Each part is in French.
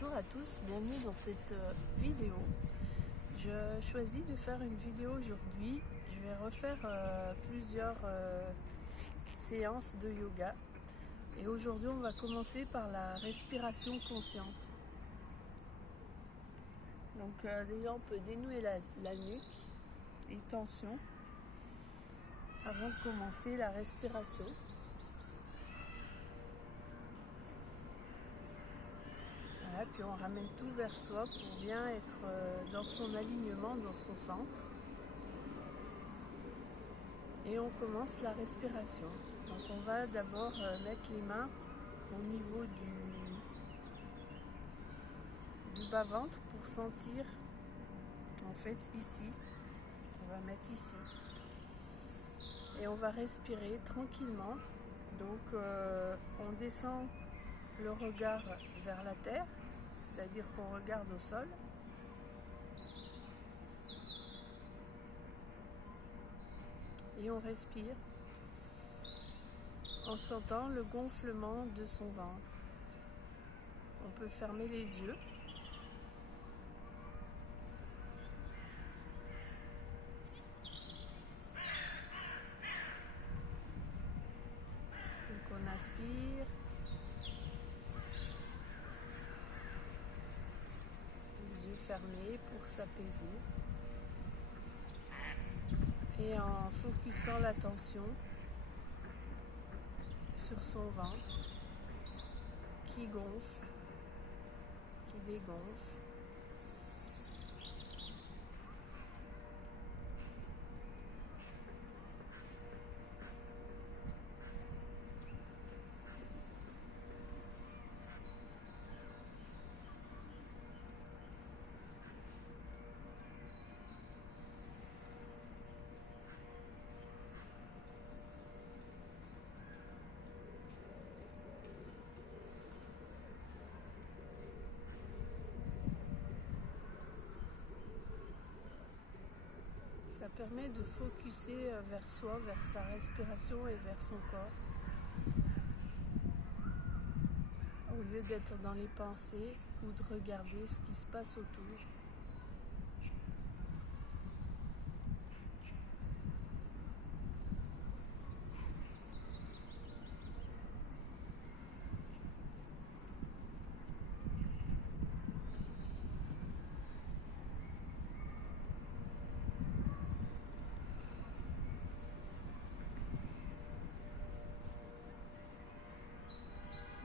Bonjour à tous, bienvenue dans cette vidéo. Je choisis de faire une vidéo aujourd'hui. Je vais refaire plusieurs séances de yoga. Et aujourd'hui, on va commencer par la respiration consciente. Donc déjà, on peut dénouer la nuque, les tensions, avant de commencer la respiration. Voilà, puis on ramène tout vers soi pour bien être dans son alignement, dans son centre. Et on commence la respiration. Donc on va d'abord mettre les mains au niveau du bas-ventre pour sentir, en fait ici, on va mettre ici. Et on va respirer tranquillement. Donc on descend le regard vers la terre, c'est-à-dire qu'on regarde au sol. Et on respire en sentant le gonflement de son ventre. On peut fermer les yeux. Donc on inspire. Les yeux fermés pour s'apaiser. Et en focusant l'attention sur son ventre qui gonfle, qui dégonfle. Ça permet de focuser vers soi, vers sa respiration et vers son corps. Au lieu d'être dans les pensées ou de regarder ce qui se passe autour.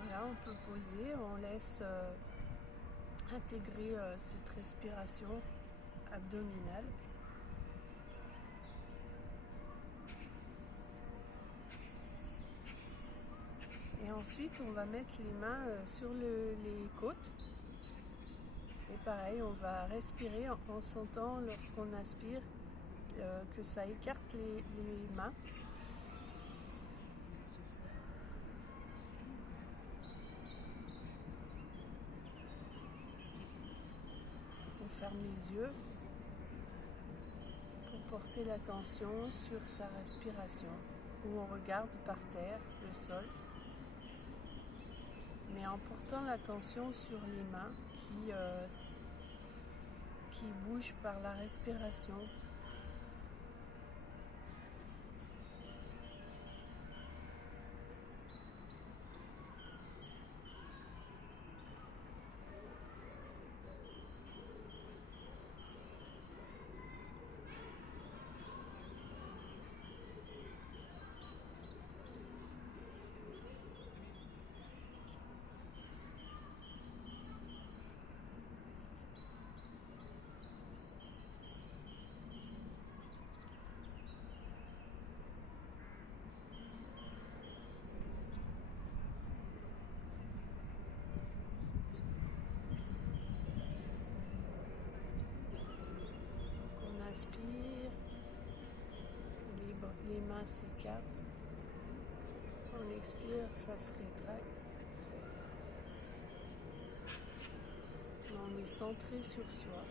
Voilà, on peut poser, on laisse intégrer cette respiration abdominale. Et ensuite, on va mettre les mains sur les côtes. Et pareil, on va respirer en sentant, lorsqu'on inspire, que ça écarte les mains. On ferme les yeux pour porter l'attention sur sa respiration, où on regarde par terre, le sol, mais en portant l'attention sur les mains qui bougent par la respiration. On inspire, les mains s'écartent. On expire, ça se rétracte. On est centré sur soi.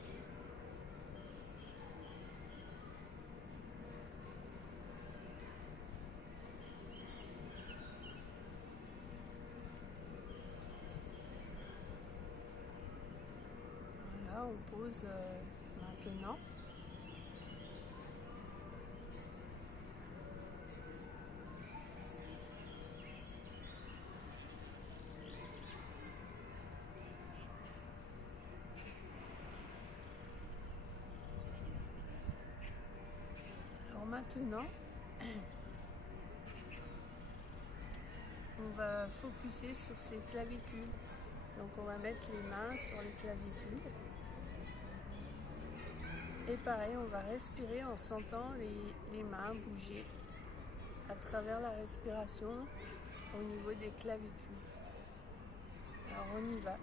on pose maintenant. Alors maintenant, on va focuser sur ses clavicules. Donc on va mettre les mains sur les clavicules. Et pareil, on va respirer en sentant les mains bouger à travers la respiration au niveau des clavicules. Alors on y va.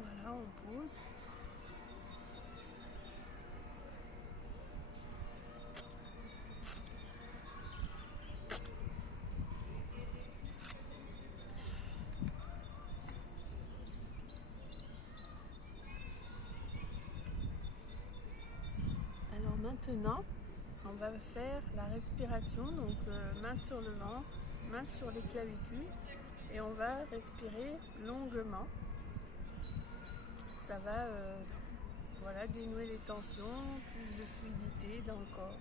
Voilà, on pose. Alors maintenant, on va faire la respiration, donc main sur le ventre, main sur les clavicules, et on va respirer longuement. Ça va voilà, dénouer les tensions, plus de fluidité dans le corps.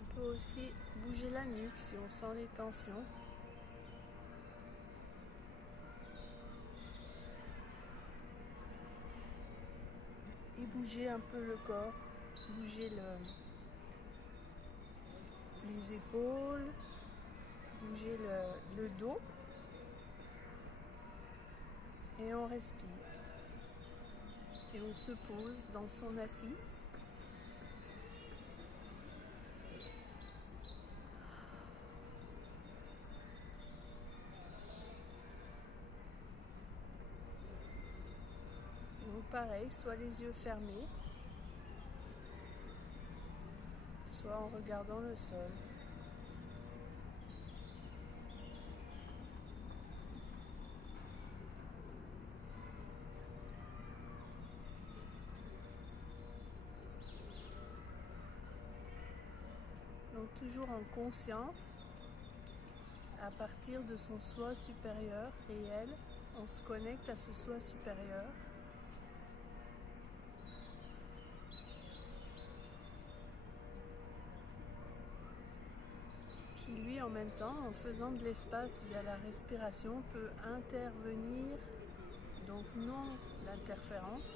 On peut aussi bouger la nuque si on sent les tensions. Et bouger un peu le corps, bouger les épaules, bouger le dos. Et on respire. Et on se pose dans son assise. Donc pareil, soit les yeux fermés, soit en regardant le sol. Donc toujours en conscience, à partir de son soi supérieur réel, on se connecte à ce soi supérieur. Qui lui en même temps, en faisant de l'espace via la respiration, peut intervenir, donc non d'interférence.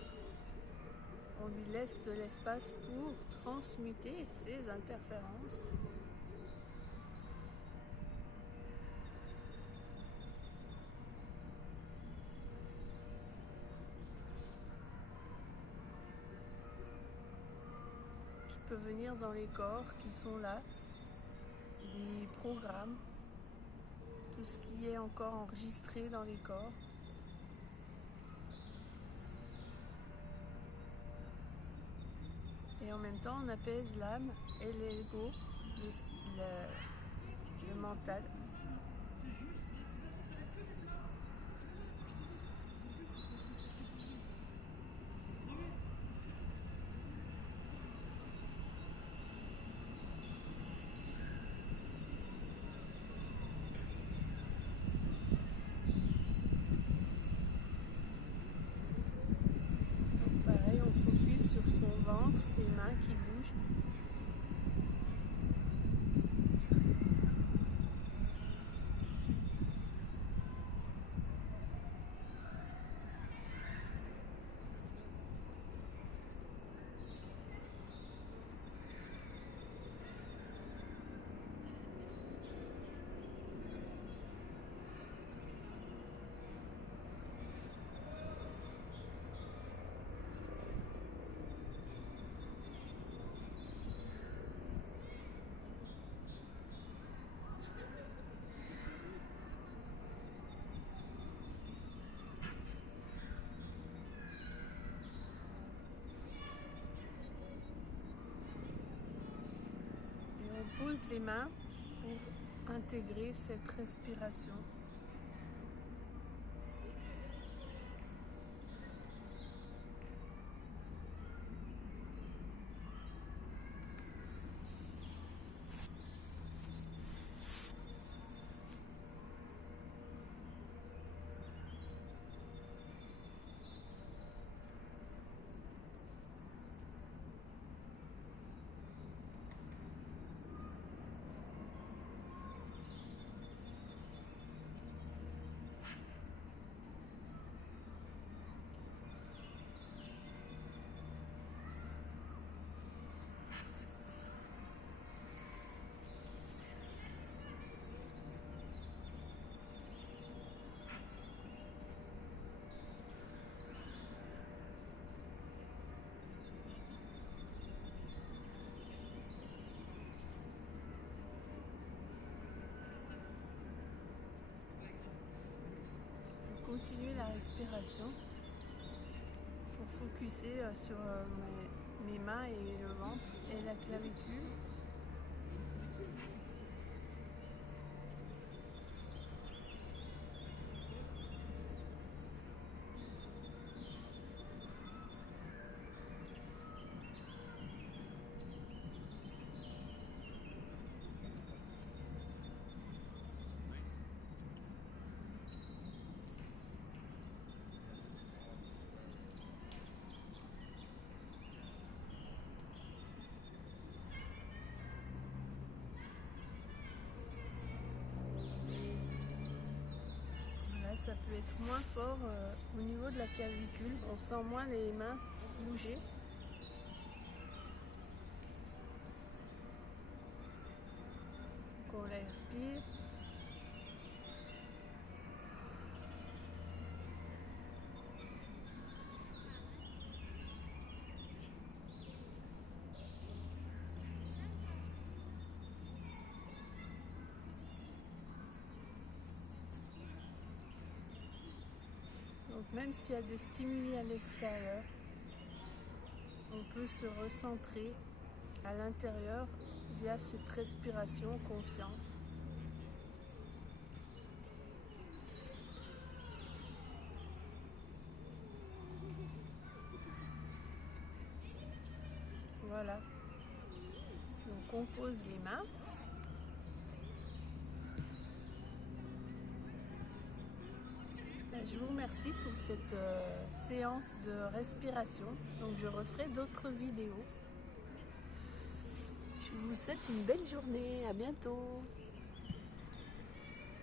On lui laisse de l'espace pour transmuter ces interférences. Qui peut venir dans les corps qui sont là, des programmes, tout ce qui est encore enregistré dans les corps. Et en même temps, on apaise l'âme et l'ego, le mental. pose les mains pour intégrer cette respiration. Continuer la respiration pour focuser sur mes mains et le ventre et la clavicule. Ça peut être moins fort au niveau de la clavicule, on sent moins les mains bouger. Donc on les respire. Donc même s'il y a des stimuli à l'extérieur, on peut se recentrer à l'intérieur via cette respiration consciente. Voilà. Donc on pose les mains. Je vous remercie pour cette séance de respiration. Donc je referai d'autres vidéos. Je vous souhaite une belle journée. À bientôt.